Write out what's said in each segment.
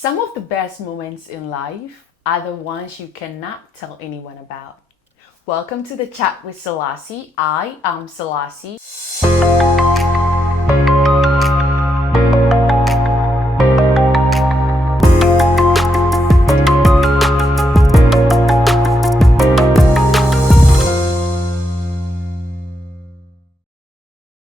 Some of the best moments in life are the ones you cannot tell anyone about. Welcome to the Chat with Selassie. I am Selassie.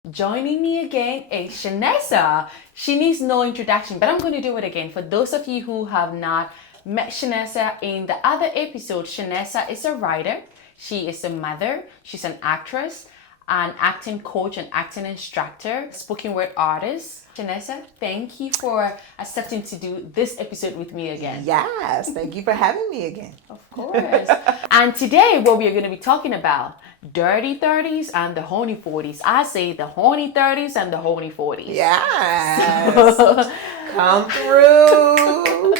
Joining me again is Shanessa. She needs no introduction, but I'm going to do it again. For those of you who have not met Shanessa in the other episode, Shanessa is a writer. She is a mother. She's an actress, an acting coach, an acting instructor, spoken word artist. Shanessa, thank you for accepting to do this episode with me again. Yes, thank you for having me again. Of course. And today, what we are going to be talking about, dirty 30s and the horny 40s. I say the horny 30s and the horny 40s. Yes. Come through.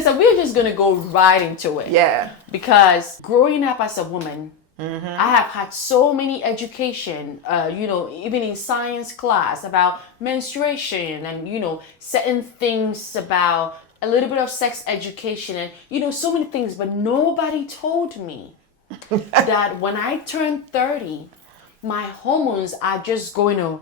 So we're just going to go right into it. Yeah. Because growing up as a woman, I have had so many education, even in science class about menstruation and, certain things about a little bit of sex education and, so many things. But nobody told me that when I turn 30, my hormones are just going to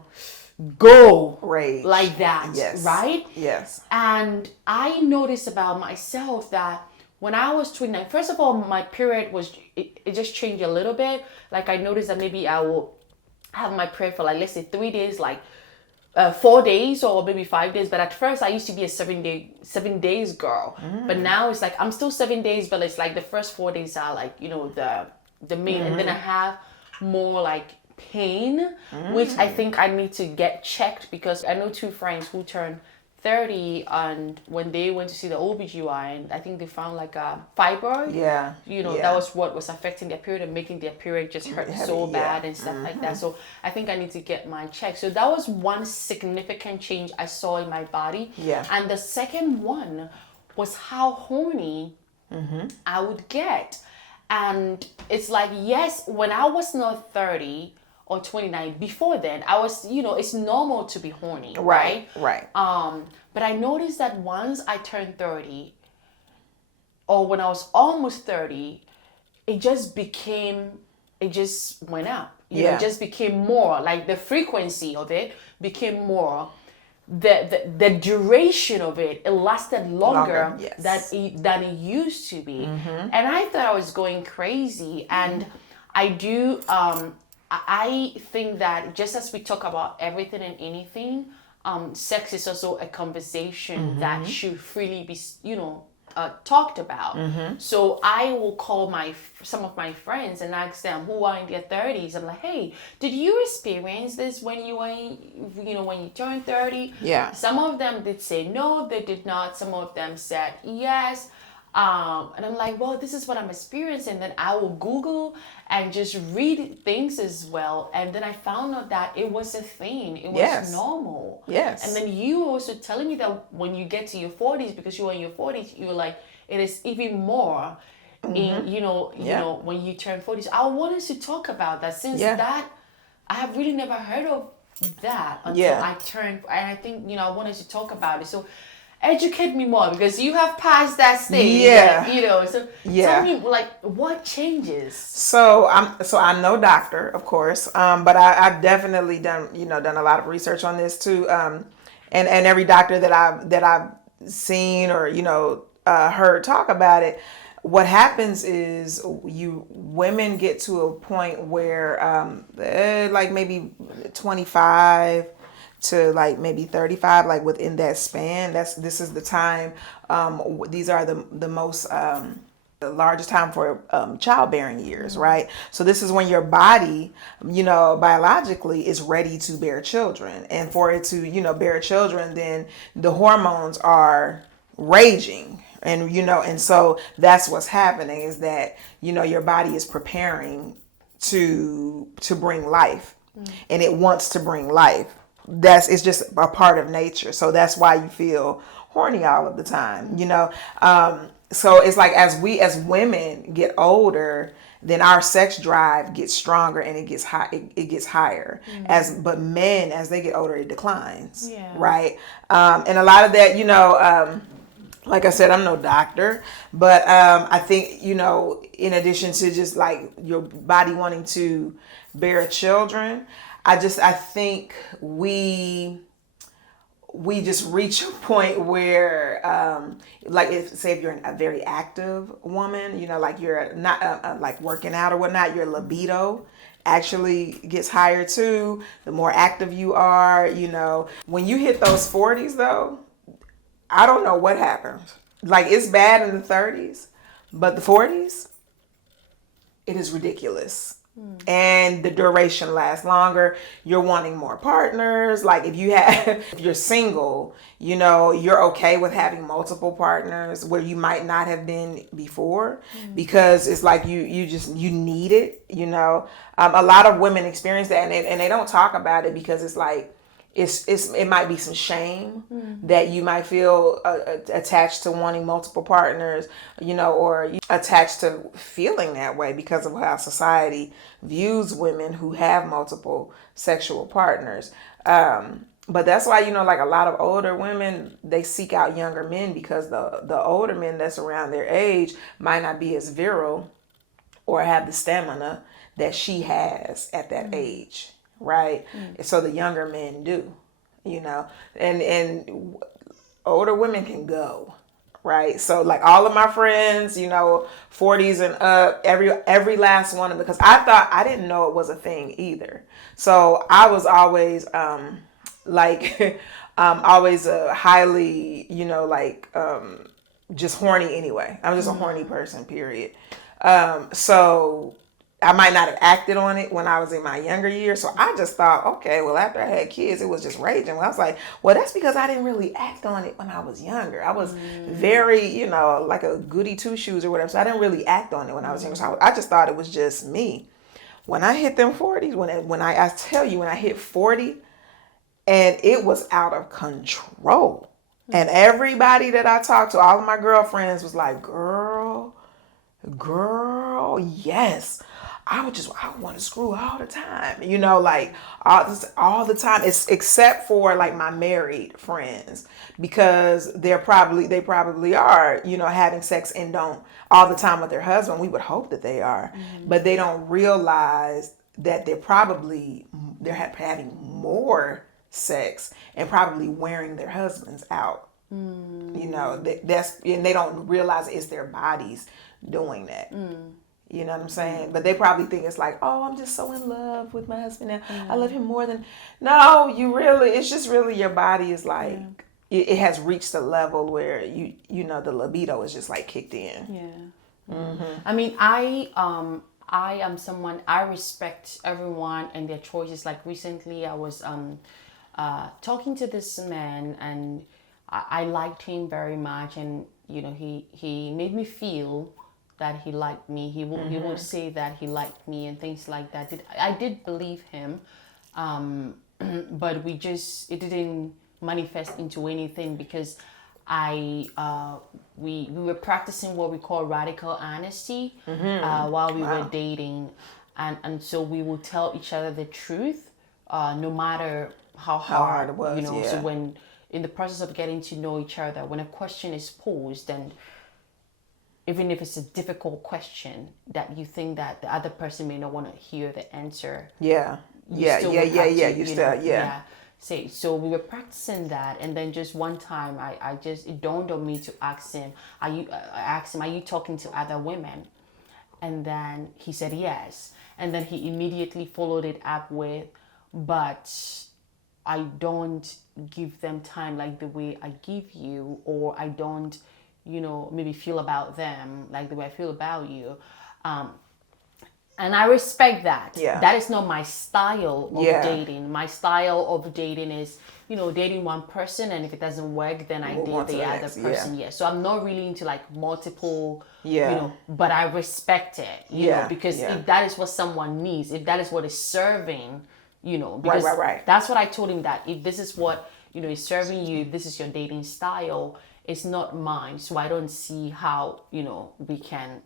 go Rage. like that. Yes. Right? Yes. And I noticed about myself that when I was 29, first of all, my period it just changed a little bit. Like I noticed that maybe I will have my period for let's say 3 days, 4 days or maybe 5 days. But at first I used to be a 7 days girl. But now it's I'm still 7 days, but it's the first 4 days are the main. And then I have more pain, which I think I need to get checked because I know two friends who turned 30 and when they went to see the OBGYN, I think they found a fibroid. Yeah. That was what was affecting their period and making their period just hurt so bad and stuff like that. So I think I need to get mine checked. So that was one significant change I saw in my body. Yeah. And the second one was how horny I would get. And it's yes, when I was not 30 or 29, before then, I was, it's normal to be horny, right? Right. But I noticed that once I turned 30, or when I was almost 30, it just went up. It just became more, the frequency of it became more. The duration of it lasted longer yes. than it used to be. And I thought I was going crazy. And I do, I think that just as we talk about everything and anything, sex is also a conversation that should freely be, talked about. So I will call some of my friends and ask them who are in their 30s. I'm like, hey, did you experience this when you were, when you turned 30? Yeah. Some of them did say no, they did not. Some of them said yes. And I'm like, well, this is what I'm experiencing. Then I will Google and just read things as well. And then I found out that it was a thing. It was normal. Yes. And then you also telling me that when you get to your 40s, because you are in your 40s, you're like, it is even more in, when you turn 40s. I wanted to talk about that since that, I have really never heard of that until I turned. And I think, I wanted to talk about it. So educate me more because you have passed that stage. So tell me what changes. So I'm no doctor, of course, but I've definitely done a lot of research on this too. And every doctor that I've seen or heard talk about it, what happens is women get to a point where maybe 25 to maybe 35, within that span. This is the time. These are the most the largest time for childbearing years, right? So this is when your body, biologically is ready to bear children, and for it to bear children, then the hormones are raging, and so that's what's happening is that your body is preparing to bring life, and it wants to bring life. It's just a part of nature. So that's why you feel horny all of the time, so it's as women get older, then our sex drive gets stronger and it gets higher. But men, as they get older, it declines. Right. And a lot of that, Like I said, I'm no doctor, but I think, in addition to just like your body wanting to bear children, I think we just reach a point where, like, if you're a very active woman, like you're not like working out or whatnot, your libido actually gets higher too. The more active you are, when you hit those 40s though, I don't know what happens. Like, it's bad in the 30s, but the 40s, it is ridiculous. And the duration lasts longer. You're wanting more partners. Like, if you're single, you're okay with having multiple partners where you might not have been before, because it's like you need it. A lot of women experience that, and they don't talk about it because it's like, it might be some shame that you might feel attached to wanting multiple partners, or attached to feeling that way because of how society views women who have multiple sexual partners. But that's why, like a lot of older women, they seek out younger men, because the older men that's around their age might not be as virile or have the stamina that she has at that age. Right. So the younger men do, and older women can go. Right. So like all of my friends, 40s and up, every last one of them, because I didn't know it was a thing either. So I was always like always highly, just horny anyway. I'm just a horny person, period. So I might not have acted on it when I was in my younger years. So I just thought, okay, well, after I had kids, it was just raging. Well, I was like, well, that's because I didn't really act on it when I was younger. I was very, like a goody two shoes or whatever. So I didn't really act on it when I was younger. So I just thought it was just me. When I hit them 40s, when I tell you, when I hit 40, and it was out of control. And everybody that I talked to, all of my girlfriends was like, girl, yes. I want to screw all the time, like all the time. It's except for like my married friends, because they probably are, having sex and don't all the time with their husband. We would hope that they are, but they don't realize that they're having more sex and probably wearing their husbands out. That's, and they don't realize it's their bodies doing that. You know what I'm saying? But they probably think it's like, oh, I'm just so in love with my husband now. I love him more than... No, it's just really your body is like, it has reached a level where the libido is just like kicked in. Yeah. I mean, I am someone, I respect everyone and their choices. Like recently I was talking to this man, and I liked him very much, and he made me feel that he liked me. He would say that he liked me and things like that. I did believe him, but it didn't manifest into anything, because we were practicing what we call radical honesty while we were dating, and so we would tell each other the truth, no matter how hard it was. So when in the process of getting to know each other, when a question is posed, and even if it's a difficult question that you think that the other person may not want to hear the answer. Say, so we were practicing that, and then just one time it dawned on me to ask him, are you talking to other women? And then he said yes. And then he immediately followed it up with, but I don't give them time like the way I give you, or I don't, maybe feel about them like the way I feel about you. And I respect that. Yeah. That is not my style of dating. My style of dating is, dating one person, and if it doesn't work, then I date the other person. Yeah. So I'm not really into like multiple, but I respect it, because if that is what someone needs, if that is what is serving, because that's what I told him, that if this is what, is serving you, if this is your dating style, it's not mine. So I don't see how, we can,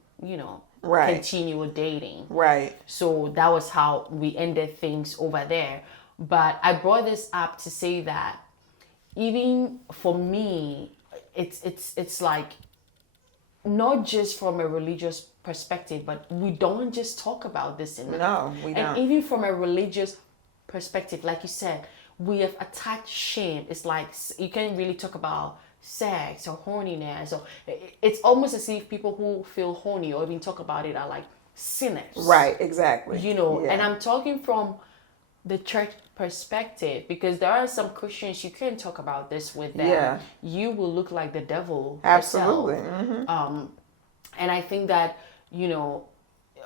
continue dating. Right. So that was how we ended things over there. But I brought this up to say that even for me, it's like not just from a religious perspective, but we don't just talk about this enough. No, we don't. And even from a religious perspective, like you said, we have attached shame. It's like you can't really talk about sex or horniness, or it's almost as if people who feel horny or even talk about it are like sinners. Right, exactly. You know, Yeah. and I'm talking from the church perspective, because there are some Christians you can't talk about this with them. Yeah. You will look like the devil. Absolutely. Yourself. And I think that, you know,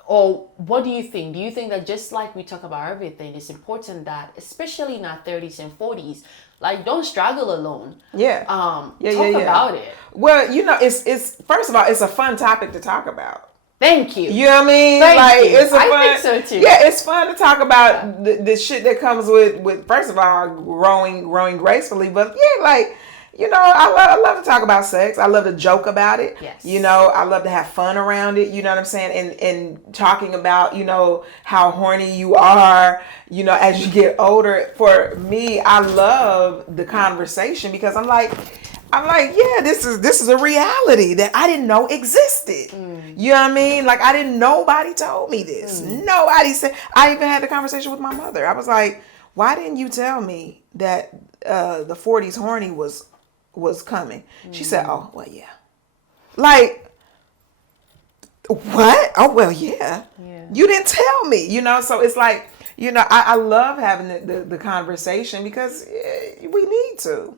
or what do you think? Do you think that just like we talk about everything, it's important that, especially in our 30s and 40s, like don't struggle alone. Yeah. Talk about it. Well, you know, it's first of all, it's a fun topic to talk about. Thank you. You know what I mean? Thank you. It's a fun, I think so too. Yeah, it's fun to talk about the shit that comes with first of all growing gracefully, but yeah, like, you know, I love to talk about sex. I love to joke about it. Yes. You know, I love to have fun around it. You know what I'm saying? And talking about, you know, how horny you are, you know, as you get older. For me, I love the conversation because I'm like, yeah, this is a reality that I didn't know existed. You know what I mean? Like, nobody told me this. Nobody said. I even had the conversation with my mother. I was like, why didn't you tell me that the 40's horny was coming? She said, oh, well, yeah. Like, what? Oh, well, yeah. You didn't tell me, you know? So it's like, you know, I love having the conversation because we need to.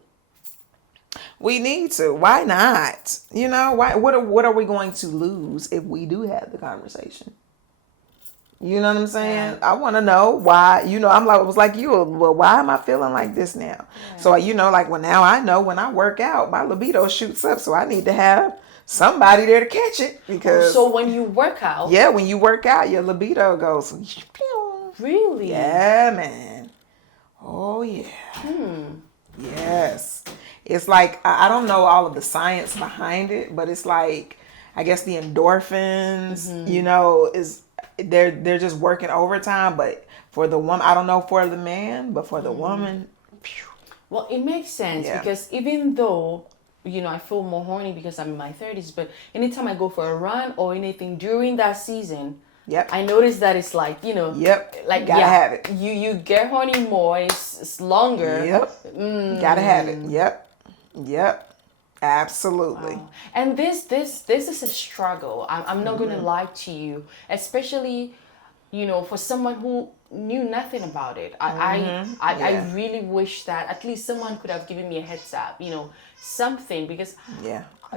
We need to. Why not? You know, why? What are we going to lose if we do have the conversation? You know what I'm saying? I want to know why. You know, I was like you. Well, why am I feeling like this now? Yeah. So, you know, like, well, now I know when I work out, my libido shoots up. So I need to have somebody there to catch it because. So when you work out. Yeah, when you work out, your libido goes. Really? Yeah, man. Oh yeah. Yes. It's like, I don't know all of the science behind it, but it's like, I guess the endorphins, you know, they're just working overtime. But for the woman, I don't know for the man, but for the woman. Phew. Well, it makes sense because even though, you know, I feel more horny because I'm in my 30s, but anytime I go for a run or anything during that season, I notice that it's like, you know, like gotta have it. You get horny more, it's longer. Gotta have it. Yep. Absolutely. Wow. And this is a struggle. I'm not going to lie to you, especially, you know, for someone who knew nothing about it. I really wish that at least someone could have given me a heads up, you know, something, because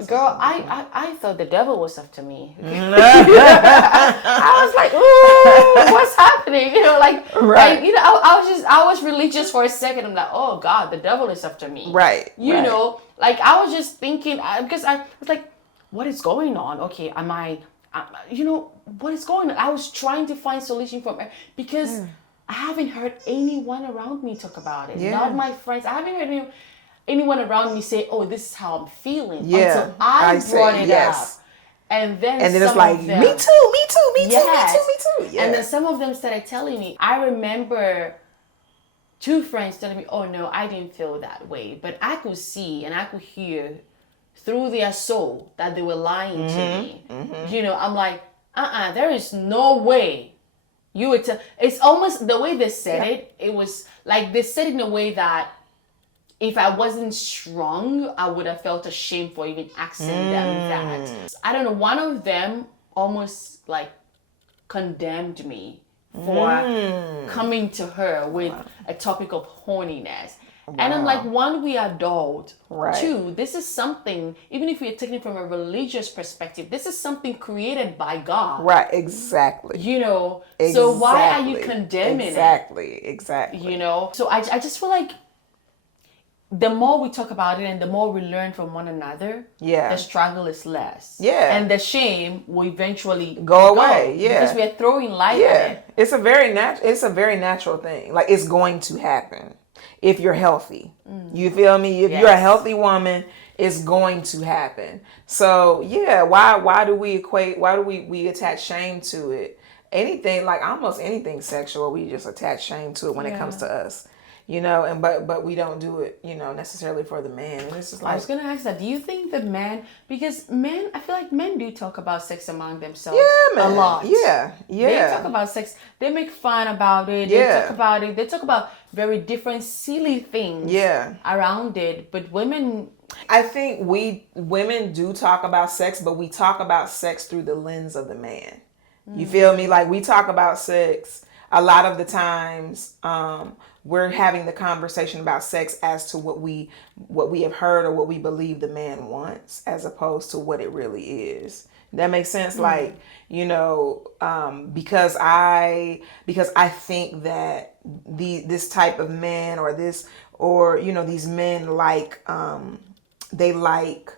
girl, I thought the devil was after me. I was like, ooh, what's happening? You know, like, you know, I was religious for a second. I'm like, oh God, the devil is after me. Right. You know, like I was just thinking, because I was like, what is going on? Okay, you know, what is going on? I was trying to find solution because I haven't heard anyone around me talk about it. Not my friends. I haven't heard anyone around me say, oh, this is how I'm feeling. Until I brought it up. And then it's like, me too. Yeah. And then some of them started telling me. I remember 2 friends telling me, oh no, I didn't feel that way. But I could see and I could hear through their soul that they were lying to me. You know, I'm like, there is no way you would tell. It's almost the way they said it. It was like they said it in a way that if I wasn't strong, I would have felt ashamed for even asking them that. I don't know. One of them almost like condemned me for coming to her with a topic of horniness. And I'm like, 1, we are adult. 2, this is something, even if we're taking it from a religious perspective, this is something created by God. Right, exactly. You know, so why are you condemning it? Exactly. You know, so I just feel like the more we talk about it and the more we learn from one another, the struggle is less. And the shame will eventually go away. Because we are throwing light at it. It's a very natural thing. Like, it's going to happen if you're healthy. You feel me? If you're a healthy woman, it's going to happen. So why do we attach shame to it? Anything, like almost anything sexual, we just attach shame to it when it comes to us. you know, and but we don't do it, you know, necessarily for the man. And it's just I like, was gonna ask that. Do you think that men, because men, I feel like men do talk about sex among themselves yeah, a man, lot. yeah, They talk yeah, about sex. They make fun about it. They Yeah. talk about it. They talk about very different silly things Yeah. around it. But women, I think women do talk about sex, but we talk about sex through the lens of the man. You feel me? Like we talk about sex a lot of the times. We're having the conversation about sex as to what we have heard or what we believe the man wants, as opposed to what it really is. That makes sense. Like, you know, because I think that this type of man or you know, these men like they like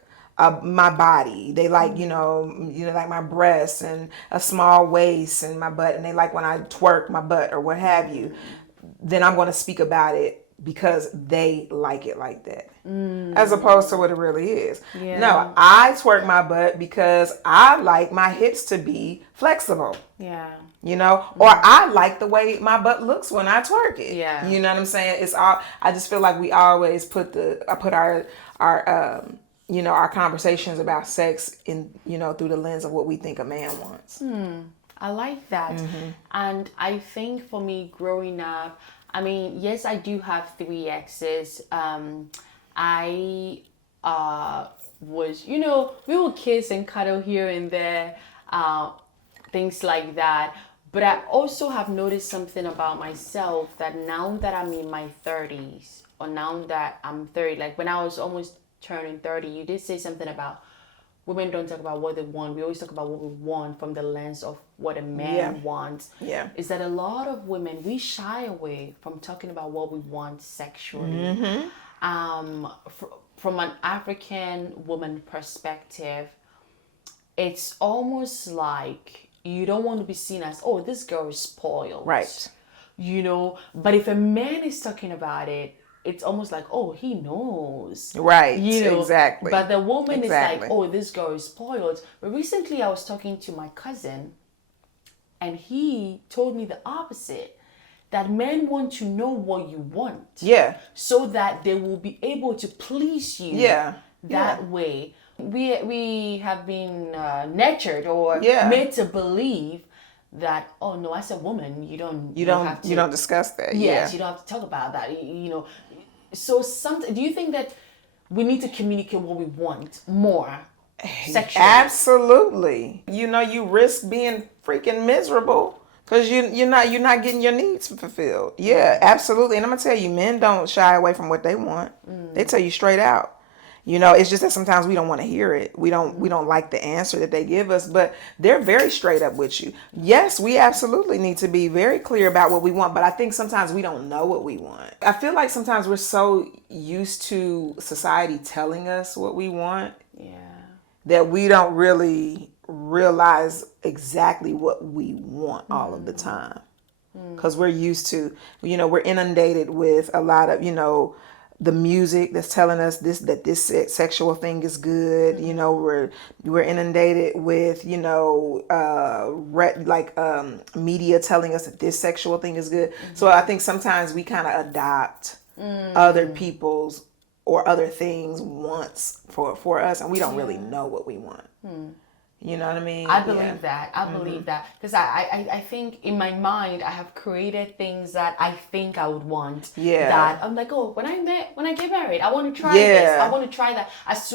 my body. They like, you know, like my breasts and a small waist and my butt, and they like when I twerk my butt or what have you. Then I'm going to speak about it because they like it like that, as opposed to what it really is. Yeah. No, I twerk my butt because I like my hips to be flexible. yeah. You know, or I like the way my butt looks when I twerk it. Yeah. You know what I'm saying? It's all. I just feel like we always put our you know, our conversations about sex in, you know, through the lens of what we think a man wants. I like that. And I think for me growing up, I mean, yes, I do have 3 exes. I was, you know, we would kiss and cuddle here and there, things like that. But I also have noticed something about myself that now that I'm in my 30s, or now that I'm 30, like when I was almost turning 30, you did say something about women don't talk about what they want. We always talk about what we want from the lens of what a man wants. Yeah. Is that a lot of women, we shy away from talking about what we want sexually. From an African woman perspective, it's almost like you don't want to be seen as, oh, this girl is spoiled. Right. You know, but if a man is talking about it, it's almost like, oh, he knows. Right. You know, Exactly. but the woman Exactly. is like, oh, this girl is spoiled. But recently I was talking to my cousin and he told me the opposite. That men want to know what you want. Yeah. So that they will be able to please you that way. We have been nurtured or made to believe that, oh no, as a woman you don't have to, you don't discuss that. yes, you don't have to talk about that, you know. So do you think that we need to communicate what we want more sexually? Absolutely. You know, you risk being freaking miserable because you're not getting your needs fulfilled. Yeah, absolutely. And I'm gonna tell you, men don't shy away from what they want. They tell you straight out. You know, it's just that sometimes we don't want to hear it. We don't like the answer that they give us, but they're very straight up with you. Yes, we absolutely need to be very clear about what we want, but I think sometimes we don't know what we want. I feel like sometimes we're so used to society telling us what we want that we don't really realize exactly what we want all of the time. Because we're used to, you know, we're inundated with a lot of, you know, the music that's telling us this sexual thing is good. You know, we're inundated with, you know, media telling us that this sexual thing is good. So I think sometimes we kind of adopt other people's or other things wants for us, and we don't really know what we want. You know what I mean? I believe that. I believe that. Because I think in my mind, I have created things that I think I would want. Yeah. That I'm like, oh, when I get married, I want to try this. I want to try that. As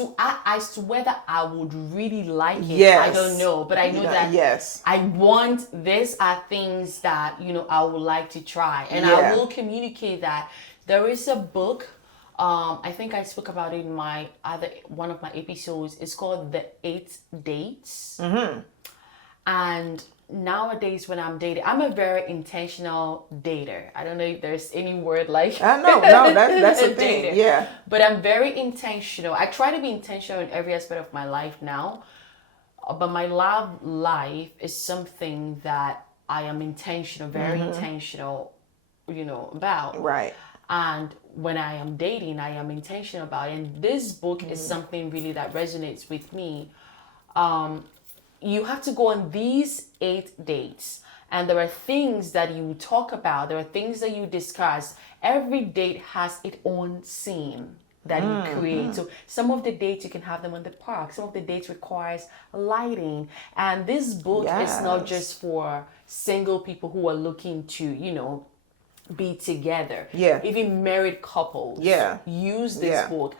to whether I would really like it, Yes. I don't know. But I know that I want this are things that, you know, I would like to try. And I will communicate that. There is a book, I think I spoke about it in one of my episodes. It's called The 8 Dates. And nowadays when I'm dating, I'm a very intentional dater. I don't know if there's any word like I know, that's a thing. Yeah. But I'm very intentional. I try to be intentional in every aspect of my life now. But my love life is something that I am intentional, very intentional, you know, about. Right. And when I am dating, I am intentional about it. And this book is something really that resonates with me. You have to go on these 8 dates. And there are things that you talk about, there are things that you discuss. Every date has its own scene that you create. So some of the dates you can have them in the park. Some of the dates requires lighting. And this book is not just for single people who are looking to, be together. Yeah. Even married couples use this book.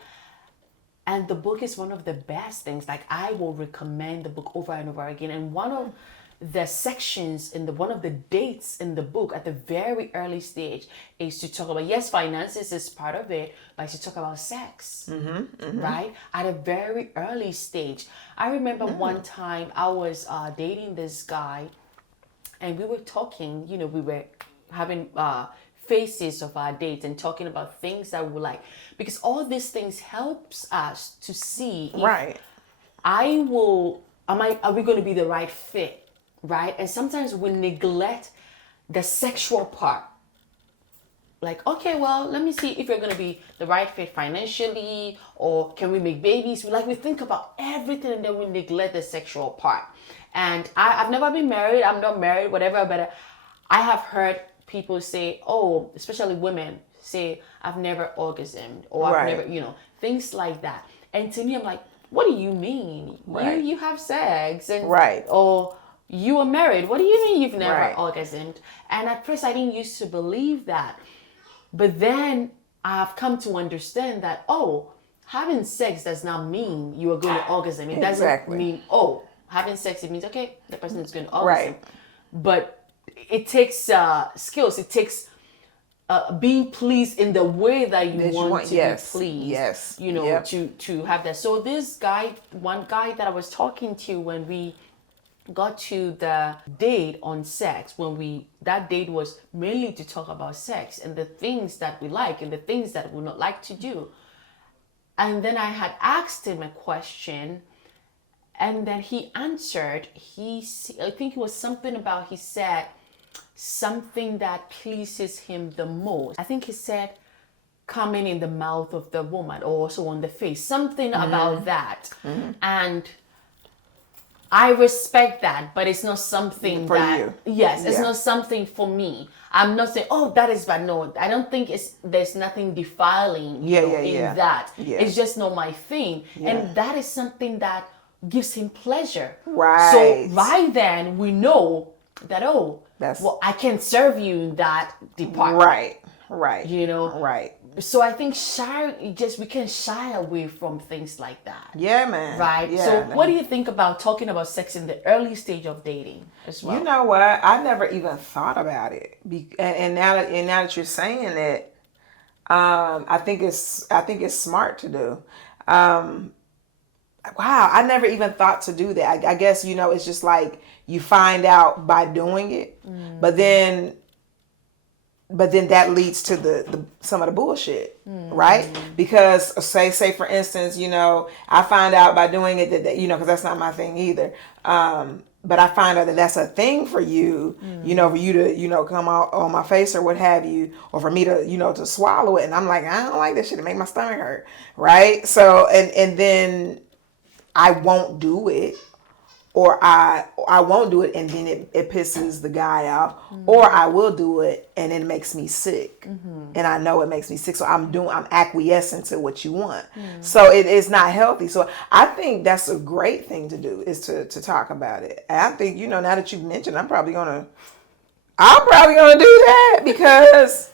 And the book is one of the best things. Like, I will recommend the book over and over again. And one of the sections in one of the dates in the book at the very early stage is to talk about, yes, finances is part of it, but it's to talk about sex, right? At a very early stage. I remember one time I was dating this guy, and we were talking, we were having phases of our dates and talking about things that we like, because all these things helps us to see if are we going to be the right fit, right? And sometimes we neglect the sexual part. Like, okay, well, let me see if you're going to be the right fit financially, or can we make babies? We think about everything, and then we neglect the sexual part. And I've never been married. I'm not married, whatever, but I have heard people say, oh, especially women say, I've never orgasmed, or I've never, things like that. And to me, I'm like, what do you mean? Right. You have sex, and Right. or you are married. What do you mean you've never orgasmed? And at first I didn't used to believe that. But then I've come to understand that, having sex does not mean you are going to orgasm. It doesn't mean, having sex, it means, okay, the person is going to orgasm. Right. But it takes skills. It takes being pleased in the way that you want to be pleased. Yes. To have that. So this guy, one guy that I was talking to when we got to the date on sex, that date was mainly to talk about sex and the things that we like and the things that we not like to do. And then I had asked him a question, and then he answered. I think it was something about, he said something that pleases him the most. I think he said coming in the mouth of the woman, or also on the face, something about that. And I respect that, but it's not something for that you. Yes, it's not something for me. I'm not saying, that is bad. No, I don't think there's nothing defiling in that. Yeah. It's just not my thing. Yeah. And that is something that gives him pleasure. Right. So right then we know that, That's, I can serve you in that department. Right. Right. So I think we can shy away from things like that. Yeah, man. Right. Yeah, So man. what do you think about talking about sex in the early stage of dating as well? You know what? I never even thought about it. And now that you're saying it, I think it's smart to do. Wow, I never even thought to do that. I guess, it's just like you find out by doing it, but then that leads to the some of the bullshit, right? Because say for instance, I find out by doing it that because that's not my thing either. But I find out that that's a thing for you, for you to, come out on my face or what have you, or for me to, to swallow it. And I'm like, I don't like this shit. It make my stomach hurt. Right. So, and then I won't do it, or I won't do it, and then it pisses the guy off, or I will do it and it makes me sick, and I know it makes me sick, so I'm acquiescing to what you want. So it is not healthy. So I think that's a great thing to do, is to talk about it. And I think, now that you've mentioned, I'm probably gonna do that, because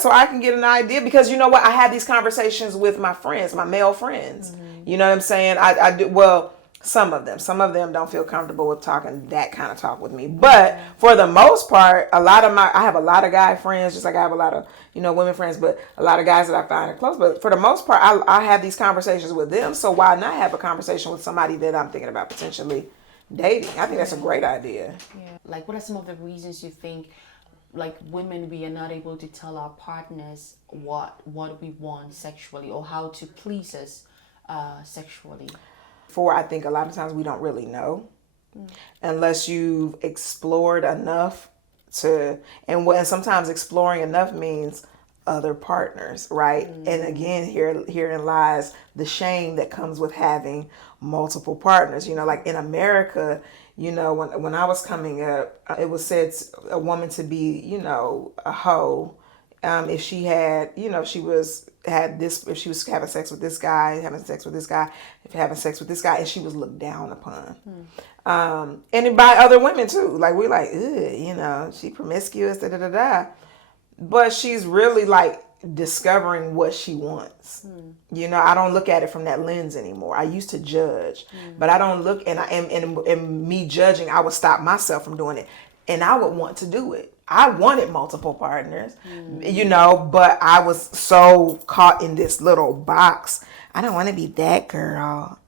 so I can get an idea, because you know what, I have these conversations with my friends, my male friends. You know what I'm saying? I do. Well, some of them don't feel comfortable with talking that kind of talk with me. But for the most part, I have a lot of guy friends, just like I have a lot of, women friends, but a lot of guys that I find are close. But for the most part, I have these conversations with them. So why not have a conversation with somebody that I'm thinking about potentially dating? I think that's a great idea. Yeah. Like, what are some of the reasons you think, like, women, we are not able to tell our partners what we want sexually, or how to please us sexually? I think a lot of times we don't really know, unless you've explored enough and sometimes exploring enough means other partners, right? And again, herein lies the shame that comes with having multiple partners. Like in America, when I was coming up, it was said a woman to be, a hoe, if she had, if she was having sex with this guy, having sex with this guy, and she was looked down upon. And by other women too. Like we're like, ugh, she promiscuous, da da da da. But she's really like discovering what she wants. I don't look at it from that lens anymore. I used to judge, but I don't look, and me judging, I would stop myself from doing it, and I would want to do it. I wanted multiple partners, but I was so caught in this little box. I don't want to be that girl.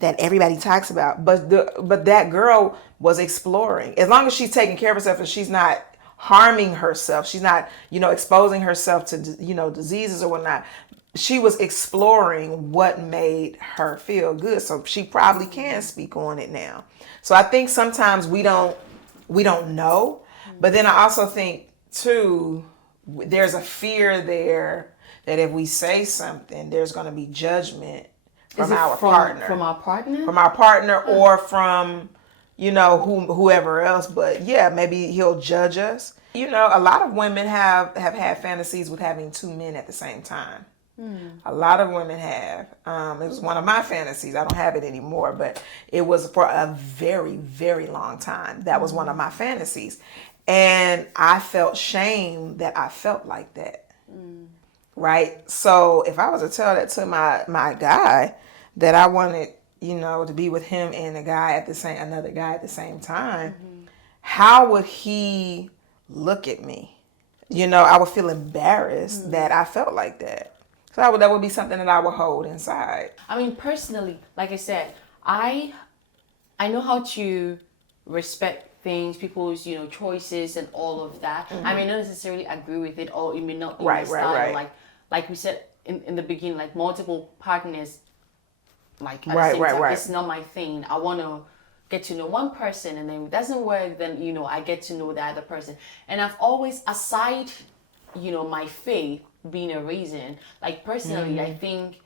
That everybody talks about. But that girl was exploring. As long as she's taking care of herself and she's not harming herself, she's not, exposing herself to, diseases or whatnot. She was exploring what made her feel good. So she probably can speak on it now. So I think sometimes we don't know. But then I also think too, there's a fear there that if we say something, there's going to be judgment from our partner. From our partner? From our partner or from, whoever else. But yeah, maybe he'll judge us. A lot of women have had fantasies with having two men at the same time. A lot of women have. It was one of my fantasies. I don't have it anymore, but it was for a very, very long time. That was one of my fantasies. And I felt shame that I felt like that. Right? So if I was to tell that to my guy, that I wanted, to be with him and another guy at the same time, how would he look at me? I would feel embarrassed that I felt like that. So that would be something that I would hold inside. I mean, personally, like I said, I know how to respect things, people's, choices and all of that. I may not necessarily agree with it, or it may not be my style. Right. Like we said in the beginning, like multiple partners, like at the same time, it's not my thing. I want to get to know one person, and then if it doesn't work, then I get to know the other person. And I've always, aside my faith being a reason, like personally, I think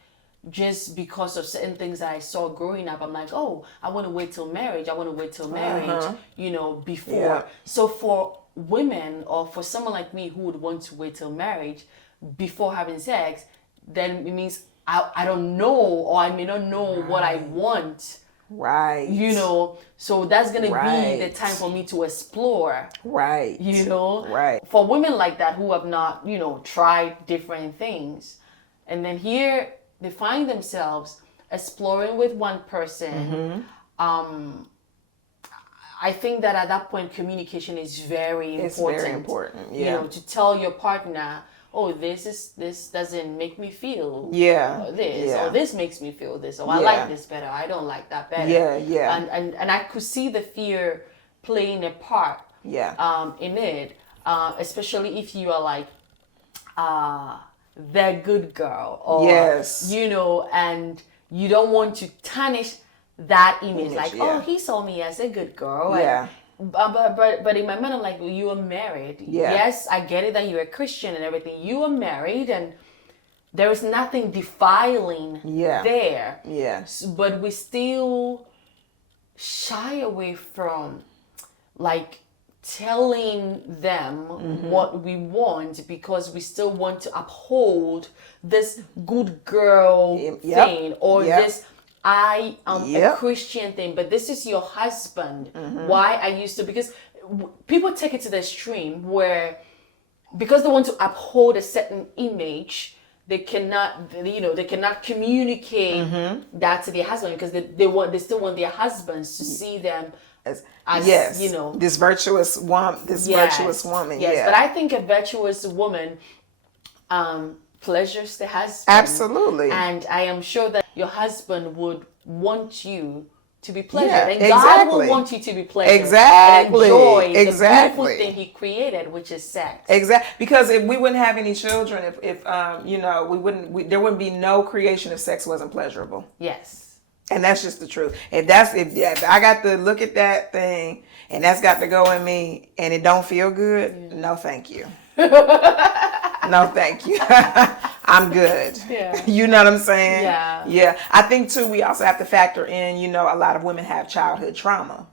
just because of certain things that I saw growing up, I'm like, oh, I want to wait till marriage. Before. Yeah. So for women, or for someone like me who would want to wait till marriage before having sex, then it means I don't know, or I may not know what I want. Right. So that's going to be the time for me to explore. Right. Right. For women like that who have not, tried different things. And then here they find themselves exploring with one person. I think that at that point, communication is very important. It's very important, yeah. To tell your partner, oh, this doesn't make me feel this, or this makes me feel this, or I like this better, I don't like that better. Yeah. And I could see the fear playing a part in it, especially if you are like the good girl, or and you don't want to tarnish that image, like, oh, he saw me as a good girl. But in my mind, I'm like, well, you are married. Yes, I get it that you're a Christian and everything. You are married, and there is nothing defiling there. Yes. But we still shy away from, like, telling them what we want, because we still want to uphold this good girl thing, or this I am a Christian thing, but this is your husband. Why are you still? Because people take it to the extreme where, because they want to uphold a certain image, they cannot communicate that to their husband, because they still want their husbands to see them as this virtuous woman. Virtuous woman. Yes, but I think a virtuous woman pleasures the husband. Absolutely. And I am sure that your husband would want you to be pleasured. Yeah, and God will want you to be pleasured. Exactly. And enjoy the beautiful thing He created, which is sex. Exactly. Because if we wouldn't have any children, if there wouldn't be no creation if sex wasn't pleasurable. Yes. And that's just the truth. If I got to look at that thing and that's got to go in me and it don't feel good, no thank you. No, thank you. I'm good. Yeah. You know what I'm saying? Yeah. Yeah. I think too, we also have to factor in, a lot of women have childhood trauma.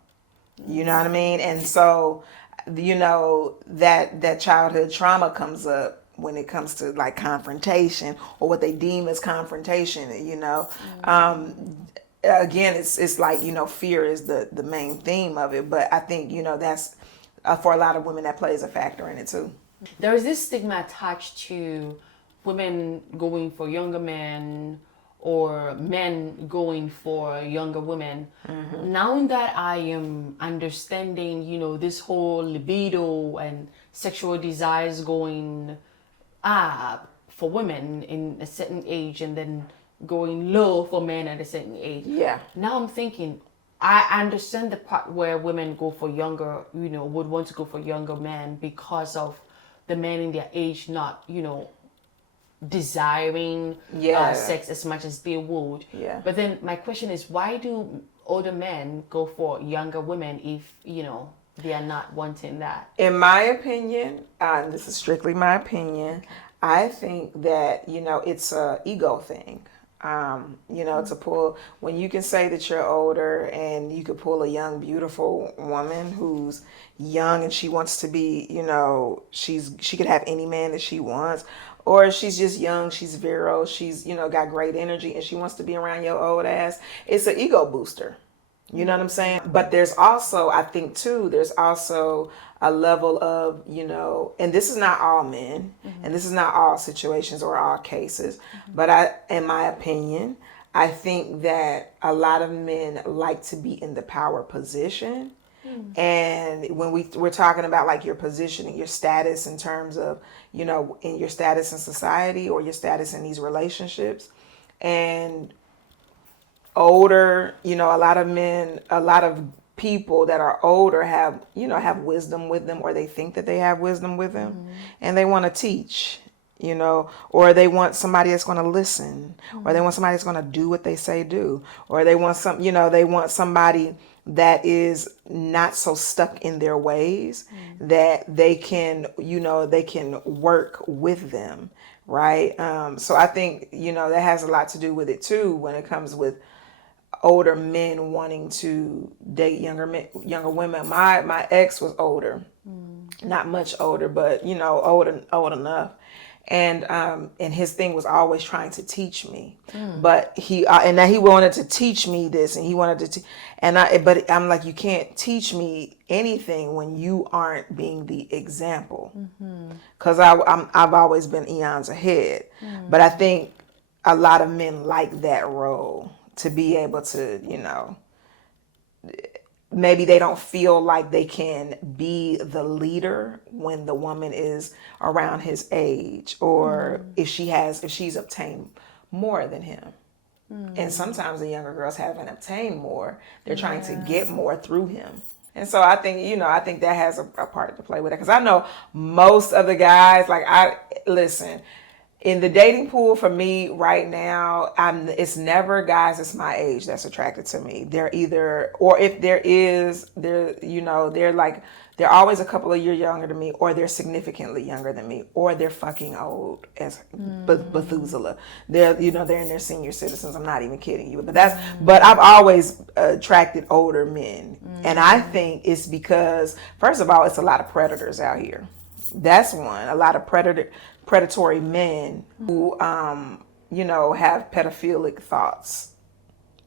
You know what I mean? And so, that childhood trauma comes up when it comes to like confrontation or what they deem as confrontation. Again, it's like, fear is the main theme of it. But I think, that's for a lot of women that plays a factor in it too. There is this stigma attached to women going for younger men or men going for younger women. Now that I am understanding, this whole libido and sexual desires going up for women in a certain age and then going low for men at a certain age. Yeah. Now I'm thinking, I understand the part where women go for younger, would want to go for younger men because of the men in their age not, desiring sex as much as they would. Yeah. But then my question is, why do older men go for younger women if, they are not wanting that? In my opinion, and this is strictly my opinion, I think that, it's a ego thing. To pull, when you can say that you're older and you could pull a young, beautiful woman who's young and she wants to be, she could have any man that she wants, or she's just young, she's virile, she's, got great energy and she wants to be around your old ass. It's an ego booster. You know what I'm saying? But there's also, I think too, there's also a level of, and this is not all men, and this is not all situations or all cases, but in my opinion, I think that a lot of men like to be in the power position. And when we're talking about like your position and your status in terms of, in your status in society or your status in these relationships, and older, a lot of men, a lot of people that are older have wisdom with them, or they think that they have wisdom with them, and they want to teach, or they want somebody that's going to listen, or they want somebody that's going to do what they say do, or they want they want somebody that is not so stuck in their ways, that they can, they can work with them. Right. So I think, that has a lot to do with it too, when it comes with older men wanting to date younger women. My ex was older, not much older, but old enough. And his thing was always trying to teach me, but he wanted to teach me this, and he wanted to, but I'm like, you can't teach me anything when you aren't being the example, because I've always been eons ahead. But I think a lot of men like that role, to be able to, maybe they don't feel like they can be the leader when the woman is around his age, or if she's obtained more than him. And sometimes the younger girls haven't obtained more. They're trying to get more through him. And so I think, I think that has a part to play with it. Because I know most of the guys, listen, in the dating pool for me right now, it's never guys that's my age that's attracted to me. They're either, or if there is, they're always a couple of years younger than me, or they're significantly younger than me, or they're fucking old as Methuselah. They're in their senior citizens. I'm not even kidding you. But I've always attracted older men. And I think it's because, first of all, it's a lot of predators out here. That's one. A lot of predatory men who, have pedophilic thoughts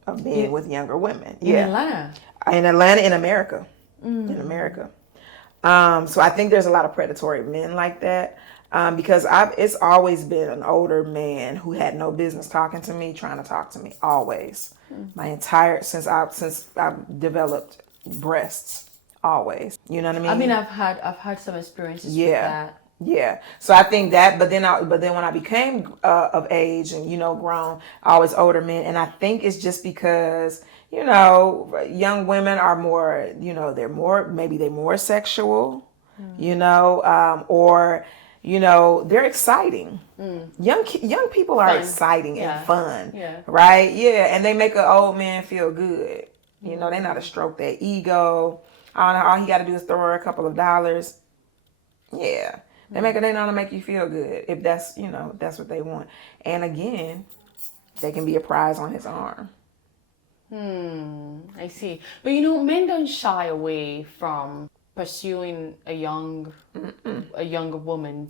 of being with younger women. In Atlanta? In Atlanta, in America. In America. So I think there's a lot of predatory men like that, because it's always been an older man who had no business talking to me, trying to talk to me, always. My entire, since I've developed breasts, always. You know what I mean? I mean, I've had some experiences with that. Yeah. So I think that, but then when I became of age and, grown, always older men. And I think it's just because, young women are more, they're more sexual, or, they're exciting. Young people are exciting and fun. Yeah. Right. Yeah. And they make an old man feel good. They know how to stroke their ego. All he got to do is throw her a couple of dollars. Yeah. They know how to make you feel good if that's, that's what they want. And again, they can be a prize on his arm. I see. But men don't shy away from pursuing a younger woman.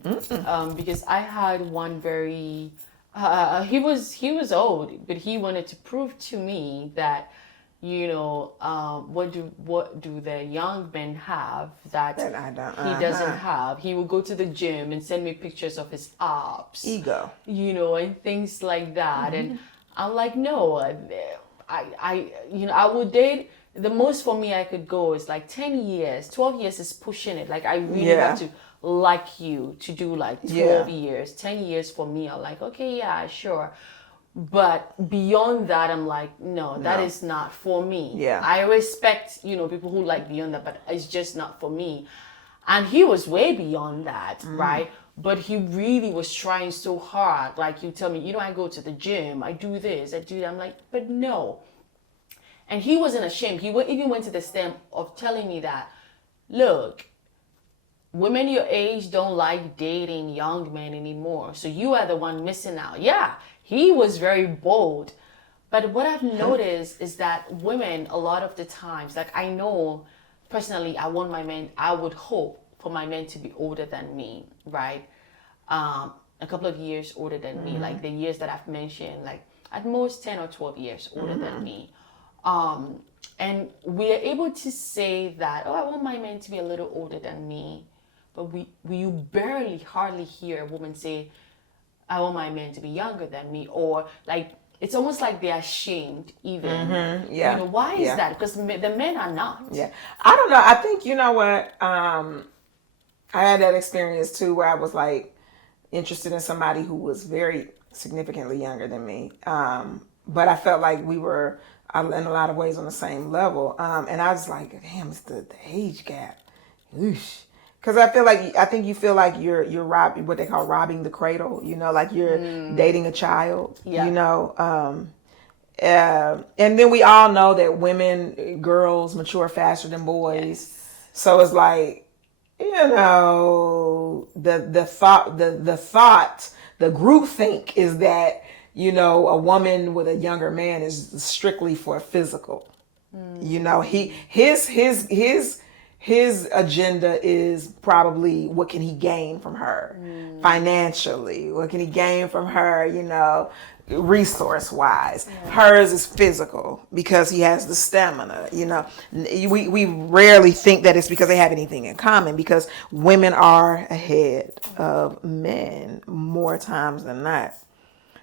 Because I had one very he was old, but he wanted to prove to me that what do the young men have that I don't, he doesn't have. He would go to the gym and send me pictures of his abs, ego, and things like that. And I'm like, no, I would date. The most for me I could go is like 10 years. 12 years is pushing it. Like I really have to like you to do like 12 years. 10 years for me, I'm like, okay, yeah, sure. But beyond that, I'm like, no, that is not for me. Yeah. I respect, people who like beyond that, but it's just not for me. And he was way beyond that, right? But he really was trying so hard. Like you tell me, I go to the gym, I do this, I do that. I'm like, but no. And he wasn't ashamed. He even went to the extent of telling me that, look, women your age don't like dating young men anymore. So you are the one missing out. Yeah, he was very bold. But what I've noticed is that women, a lot of the times, like I know personally, I would hope for my men to be older than me, right? A couple of years older than me, like the years that I've mentioned, like at most 10 or 12 years older than me. And we are able to say that, I want my man to be a little older than me. But you hardly hear a woman say, I want my man to be younger than me. Or like, it's almost like they're ashamed even. Why is that? Because the men are not. Yeah. I don't know. I think, what? I had that experience too where I was like interested in somebody who was very significantly younger than me. But I felt like we were in a lot of ways on the same level. And I was like, damn, it's the age gap. Oosh. Because I think you feel like you're robbing, what they call robbing the cradle, like you're dating a child, and then we all know that girls mature faster than boys. Yes. So it's like, the group think is that, a woman with a younger man is strictly for physical. His agenda is probably what can he gain from her financially? What can he gain from her, resource wise? Hers is physical because he has the stamina, We rarely think that it's because they have anything in common, because women are ahead of men more times than not.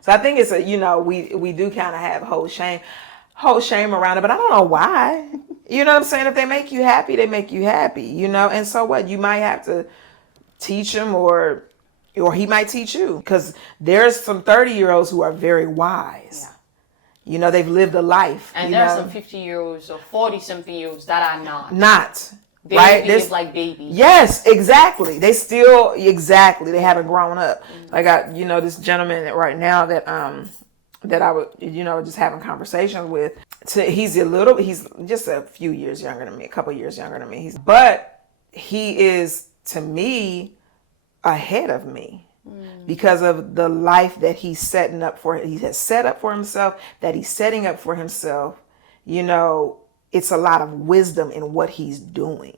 So I think it's we do kind of have whole shame around it, but I don't know why. You know what I'm saying? If they make you happy, they make you happy, and so what? You might have to teach him or he might teach you, because there's some 30-year-olds who are very wise. Yeah. They've lived a life. And there are some 50-year-olds or 40-something-year-olds that are not. They right? Live like babies. Yes, exactly. They still, they haven't grown up. Like this gentleman right now that I would, just having conversations with. He's just a few years younger than me, a couple years younger than me. But he is, to me, ahead of me because of the life that he has set up for himself, that he's setting up for himself. It's a lot of wisdom in what he's doing.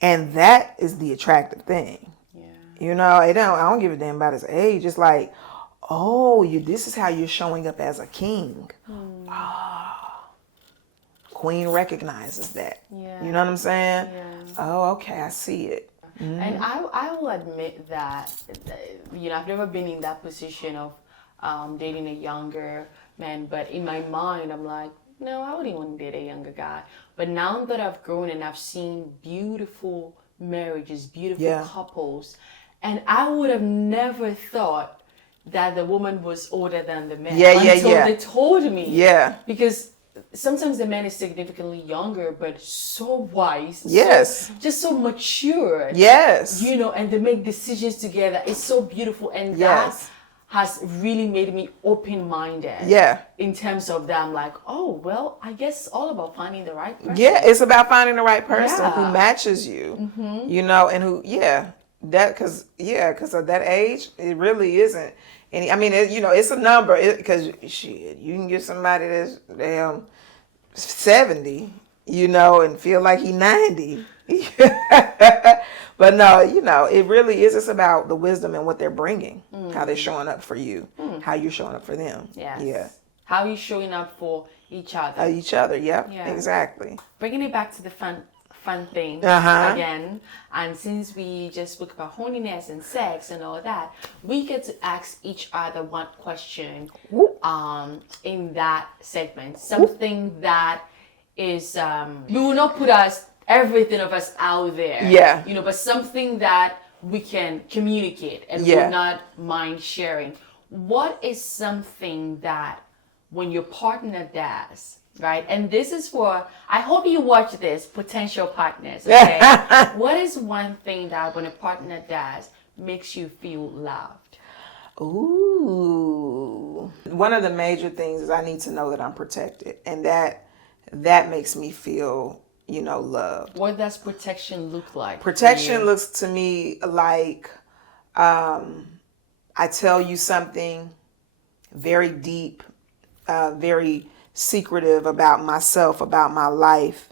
And that is the attractive thing. Yeah. I don't give a damn about his age. It's like, this is how you're showing up as a king. Queen recognizes that. Yeah. You know what I'm saying? Yeah. Oh, okay, I see it. And I will admit that, I've never been in that position of dating a younger man, but in my mind, I'm like, no, I wouldn't want to date a younger guy. But now that I've grown and I've seen beautiful marriages, beautiful couples, and I would have never thought that the woman was older than the man until they told me. Yeah. Because sometimes the man is significantly younger, but so wise. Yes. Just so mature. Yes. And they make decisions together. It's so beautiful. And that has really made me open-minded. Yeah. In terms of that, I'm like, I guess it's all about finding the right person. Yeah, it's about finding the right person who matches you, and who, because of that age, it really isn't any. I mean, it's a number because shit, you can get somebody that's damn 70, and feel like he 90. But no, it really is. It's about the wisdom and what they're bringing, how they're showing up for you, how you're showing up for them. Yes. Yeah. How you showing up for each other. Each other. Yep. Yeah. Exactly. Bringing it back to the fun thing again, and since we just spoke about horniness and sex and all that, we get to ask each other one question in that segment, something that is we will not put everything of us out there, but something that we can communicate and will not mind sharing. What is something that when your partner does, right? And this is for, I hope you watch this, potential partners, okay? What is one thing that when a partner does makes you feel loved? Ooh. One of the major things is I need to know that I'm protected. And that makes me feel, loved. What does protection look like? Protection looks to me like I tell you something very deep, very secretive about myself, about my life,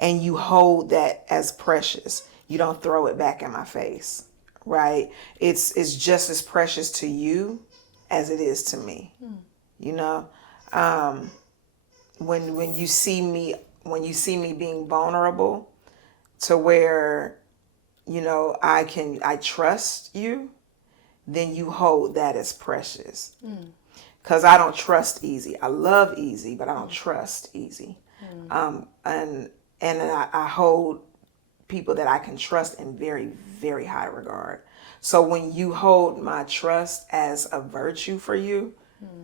and you hold that as precious. You don't throw it back in my face, right? It's just as precious to you as it is to me. When you see me being vulnerable to where I trust you, then you hold that as precious. Because I don't trust easy. I love easy, but I don't trust easy. And I hold people that I can trust in very, very high regard. So when you hold my trust as a virtue for you,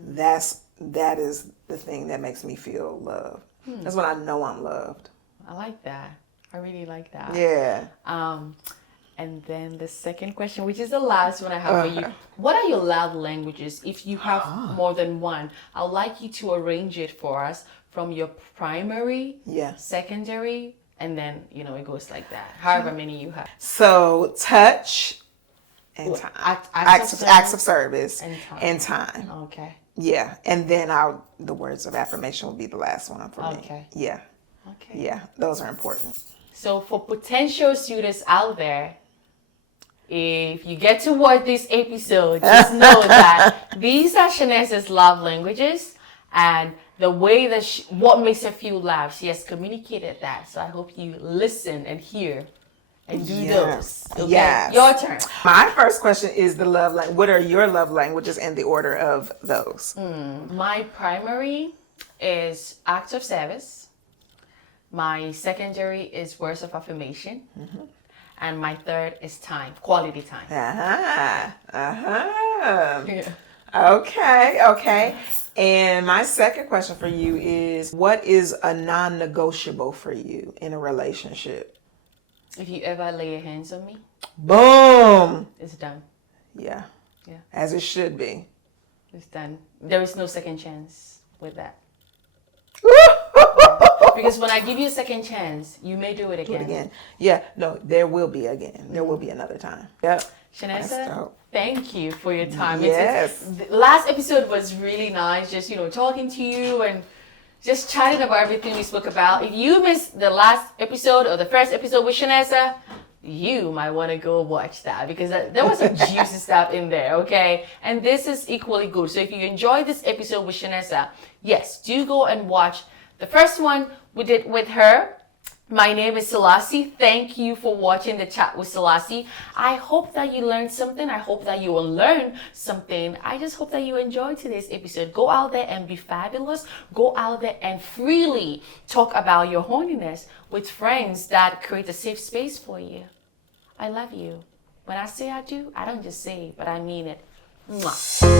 that is the thing that makes me feel loved. That's when I know I'm loved. I like that. I really like that. Yeah. And then the second question, which is the last one I have for you. What are your love languages? If you have more than one, I'd like you to arrange it for us from your primary, secondary, and then, it goes like that. However many you have. So touch and time. Acts of service and time. Okay. Yeah. And then the words of affirmation will be the last one for me. Okay. Yeah. Okay. Yeah. Those are important. So for potential suitors out there, if you get to watch this episode, just know that these are Shanesa's love languages, and the way that what makes her feel loved, she has communicated that. So I hope you listen and hear and do those. Okay? Yes. Your turn. My first question is the love language. What are your love languages and the order of those? My primary is acts of service. My secondary is words of affirmation. And my third is time, quality time. Okay. And my second question for you is, what is a non-negotiable for you in a relationship? If you ever lay your hands on me, boom, it's done. Yeah. As it should be. It's done. There is no second chance with that. Because when I give you a second chance, you may do it again. Yeah, no, there will be again. There will be another time. Yep. Shanesa, thank you for your time. Yes. The last episode was really nice, just, talking to you and just chatting about everything we spoke about. If you missed the last episode or the first episode with Shanesa, you might want to go watch that because there was some juicy stuff in there, okay? And this is equally good. So if you enjoyed this episode with Shanesa, yes, do go and watch the first one we did with her. My name is Selassie. Thank you for watching the chat with Selassie. I hope that you learned something. I hope that you will learn something. I just hope that you enjoyed today's episode. Go out there and be fabulous. Go out there and freely talk about your horniness with friends that create a safe space for you. I love you. When I say I do, I don't just say it, but I mean it. Mwah.